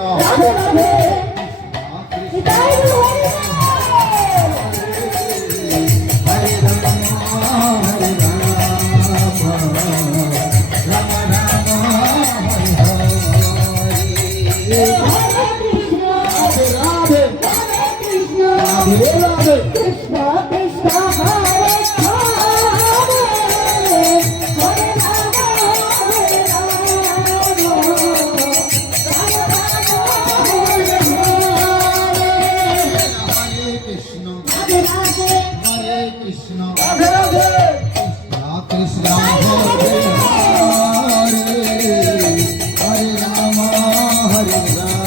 রাধে রাধে নিতাই গৌর হরে রাম হরে রাম রাম রাম হরে হরে রাধে রাধে রাধে রাধে কৃষ্ণ কৃষ্ণ হরে হরে হরে রাম হরে রাম হরে কৃষ্ণ রাধে রাধে হরে কৃষ্ণ রাধে রাধে কৃষ্ণ হরে হরে হরে রাম হরে রাম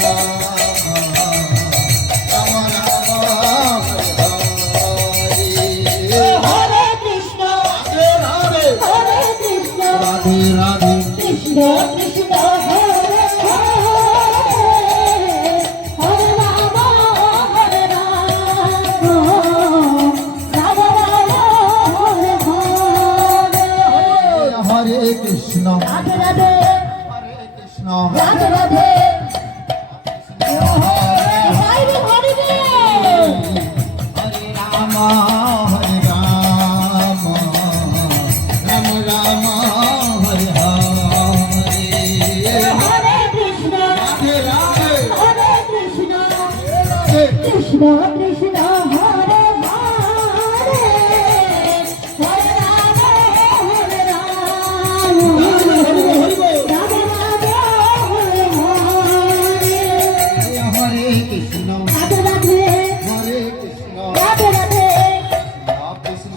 রাম রাম হরে হরে হরে কৃষ্ণ রাধে রাধে হরে কৃষ্ণ রাধে রাধে কৃষ্ণ কৃষ্ণ হরে হরে হরে রাম হরে রাম রাম রাম হরে হরে হরে কৃষ্ণ রাধে রাধে হরে কৃষ্ণ রাধে রাধে হরে হরে হরে রাম হরে রাম রাম রাম হরে হরে হরে কৃষ্ণ রাধে রাধে হরে কৃষ্ণ রাধে কৃষ্ণ কৃষ্ণ হরে হরে হরে রাম হরে রাম রাধে রাধে হরে হরে হরে কৃষ্ণ রাধে রাধে হরে কৃষ্ণ রাধে রাধে কৃষ্ণ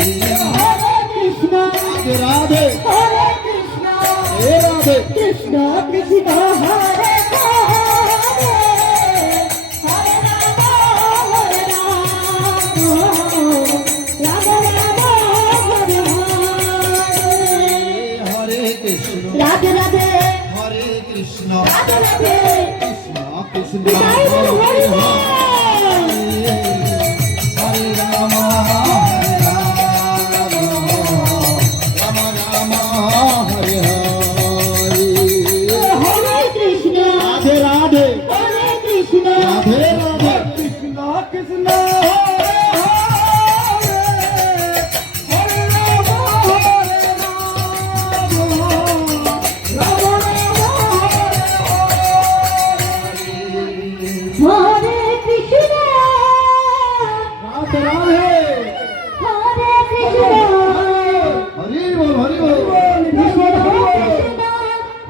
হরে হরে কৃষ্ণ রাধে হরে কৃষ্ণ হে রাধে কৃষ্ণ কৃষ্ণ হরে হরে হরে রাম হরে রাম রাম রাম হরে হরে হরে কৃষ্ণ রাধে রাধে হরে কৃষ্ণ রাধে রাধে কৃষ্ণ কৃষ্ণ নিতাই গৌর হরি বল। হরে রাম হরে রাম রাম রাম হরে হরে হরে কৃষ্ণ রাধে রাধে হরে কৃষ্ণ রাধে রাধে কৃষ্ণ কৃষ্ণ হরে হরে হরে রাম হরে রাম রাম রাম হরে কৃষ্ণ রাধে রাধে হরে কৃষ্ণ হরি বল হরি বল কৃষ্ণ কৃষ্ণ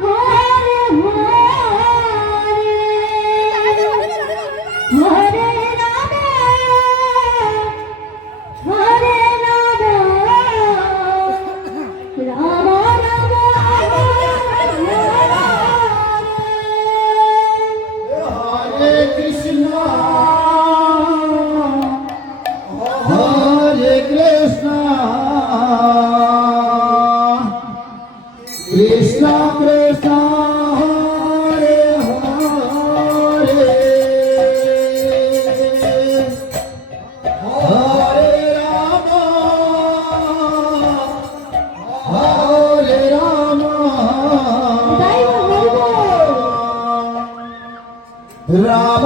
হরে হরে হরে রাম হরে রাম রাম রাম হরে কৃষ্ণ হরে কৃষ্ণ কৃষ্ণ কৃষ্ণ হরে হরে হরে রাম হরে রাম তাই বলবো রাম